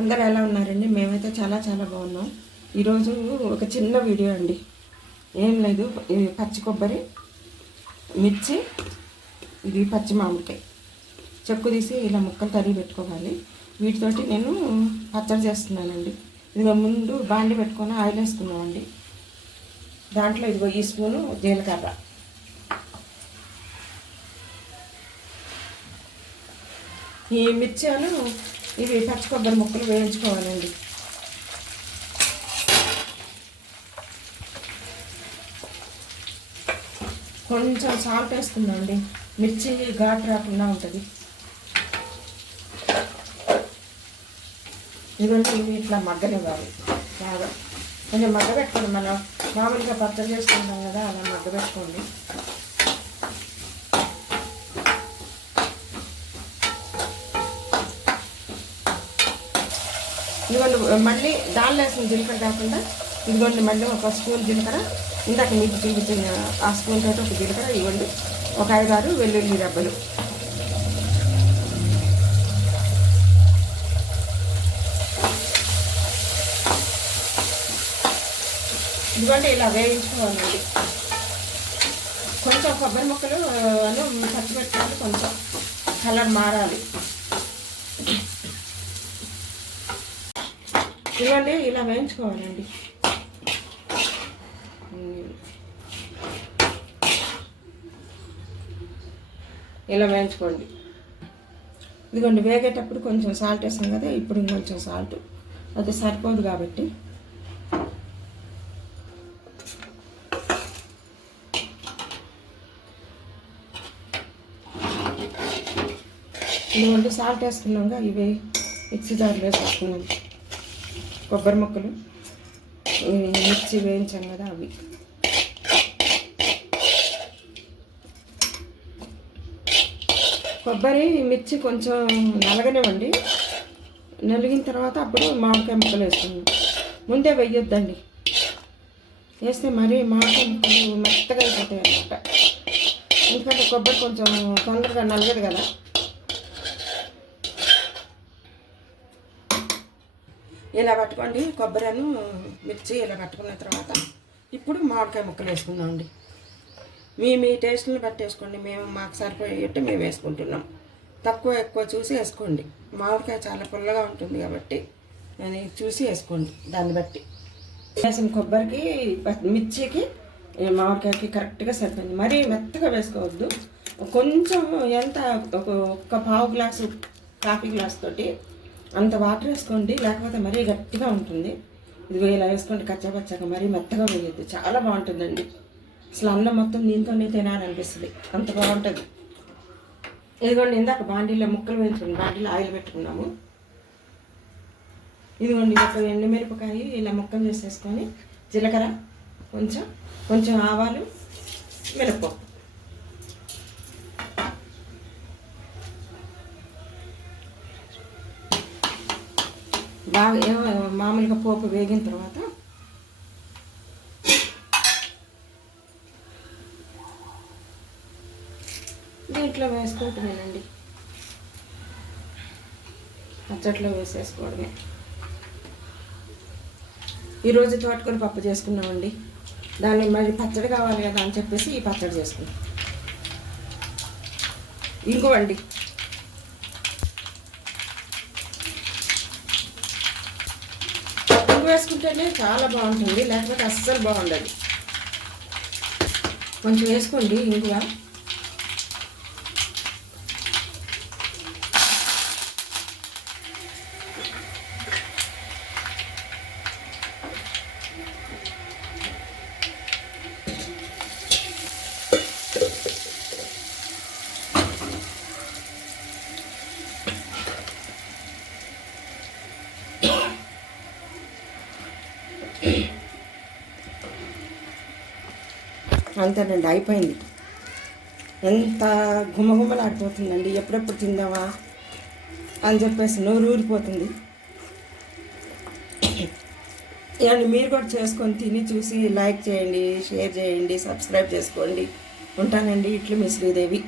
అందరూ ఎలా ఉన్నారండి? మేమైతే చాలా చాలా బాగున్నాం. ఈరోజు ఒక చిన్న వీడియో అండి. ఏం లేదు, ఇది పచ్చి కొబ్బరి, మిర్చి, ఇది పచ్చి మామిడికాయ చెక్కు తీసి ఇలా ముక్కలు తరిగి పెట్టుకోవాలి. వీటితోటి నేను పచ్చడి చేస్తున్నానండి. ఇదిగో ముందు బాండి పెట్టుకొని ఆయిల్ వేసుకున్నామండి. దాంట్లో ఇదిగో ఈ స్పూను జీలకర్ర, ఈ మిర్చిను ఇవి పచ్చి కొబ్బరి ముక్కలు వేయించుకోవాలండి. కొంచెం సాల్ట్ వేసుకుందామండి, మిర్చి ఘాటు రాకుండా ఉంటుంది. ఇవన్నీ ఇవి ఇట్లా మగ్గనివ్వాలి బాగా. కొంచెం మగ్గ పెట్టుకోండి, మనం మామూలుగా పచ్చడి చేసుకుంటాం కదా, అలా మగ్గ పెట్టుకోండి. ఇదిగోండి మళ్ళీ దానిలో వేసిన జీలకర్ర కాకుండా ఇదిగోండి మళ్ళీ ఒక స్పూన్ జీలకర్ర, ఇందాక మీకు చూపించిన ఆ స్పూన్ తోటి ఒక జీలకర్ర, ఇవ్వండి ఒక 5-6 వెల్లుల్లి రెబ్బలు. ఇదిగోండి ఇలా వేయించుకోవాలండి. కొంచెం కొబ్బరి ముక్కలు పచ్చిమిరపకాయలు కొంచెం కలర్ మారాలి. ఇవ్వండి ఇలా వేయించుకోవాలండి. ఇలా వేయించుకోండి. ఇదిగోండి వేగేటప్పుడు కొంచెం సాల్ట్ వేసాం కదా, ఇప్పుడు ఇంకొంచెం సాల్ట్, అది సరిపోదు కాబట్టి ఇదిగోండి సాల్ట్ వేసుకున్నాక ఇవి మిక్సీ జార్లో వేసుకున్నాం. కొబ్బరి ముక్కలు మిర్చి వేయించాం కదా అవి. కొబ్బరి మిర్చి కొంచెం నలగనివ్వండి. నలిగిన తర్వాత అప్పుడు మామిడికాయ ముక్కలు వేసుకున్నాం. ముందే వేయొద్దండి, వేస్తే మరీ మామిడికాయ ముక్కలు మెత్తగా అయిపోతాయి అన్నమాట. ఎందుకంటే కొబ్బరి కొంచెం తొందరగా నలగదు కదా. ఇలా పట్టుకోండి కొబ్బరిను మిర్చి ఇలా పట్టుకున్న తర్వాత ఇప్పుడు మామిడికాయ ముక్కలు వేసుకుందామండి. మీ టేస్ట్ని బట్టి వేసుకోండి. మేము మాకు సరిపోయేట్టు మేము వేసుకుంటున్నాం. తక్కువ ఎక్కువ చూసి వేసుకోండి. మామిడికాయ చాలా పుల్లగా ఉంటుంది కాబట్టి నేను చూసి వేసుకోండి. దాన్ని బట్టి వేసిన కొబ్బరికి మిర్చికి మామిడికాయకి కరెక్ట్గా సరిపోయింది. మరీ మెత్తగా వేసుకోవద్దు. కొంచెం ఎంత ఒక పావు గ్లాసు కాఫీ గ్లాస్ తోటి అంత వాటర్ వేసుకోండి, లేకపోతే మరీ గట్టిగా ఉంటుంది. ఇది ఇలా వేసుకోండి కచ్చాపచ్చాక, మరీ మెత్తగా వేయద్దు. చాలా బాగుంటుందండి. అసలు అన్నం మొత్తం దీంతోనే తినాలనిపిస్తుంది, అంత బాగుంటుంది. ఇదిగోండి ఇందాక బాండీలో ముక్కలు వేయించుకోండి, బాండీలో ఆయిల్ పెట్టుకున్నాము. ఇదిగోండి ఒక ఎండుమిరపకాయ ఇలా ముక్కలు చేసేసుకొని, జీలకర్ర, కొంచెం ఆవాలు, మిరపప్పు, బాగా మామూలుగా పోపు వేగిన తర్వాత దీంట్లో వేసుకుంటున్నానండి. పచ్చట్లో వేసేసుకోవడమే. ఈరోజు తోటకూర పప్పు చేసుకున్నామండి. దాన్ని మరి పచ్చడి కావాలి కదా అని చెప్పేసి ఈ పచ్చడి చేసుకున్నాం. ఇంకోండి వేసుకుంటేనే చాలా బాగుంటుంది, లేకపోతే అస్సలు బాగుండదు. కొంచెం వేసుకోండి ఇంగువ. అంతేనండి, అయిపోయింది. ఎంత గుమగుమలాడిపోతుందండి. ఎప్పుడెప్పుడు తిందామా అని చెప్పేసి నోరు ఊరిపోతుంది. ఇవన్నీ మీరు కూడా చేసుకొని తిని చూసి లైక్ చేయండి, షేర్ చేయండి, సబ్స్క్రైబ్ చేసుకోండి. ఉంటానండి. ఇట్లు మీ శ్రీదేవి.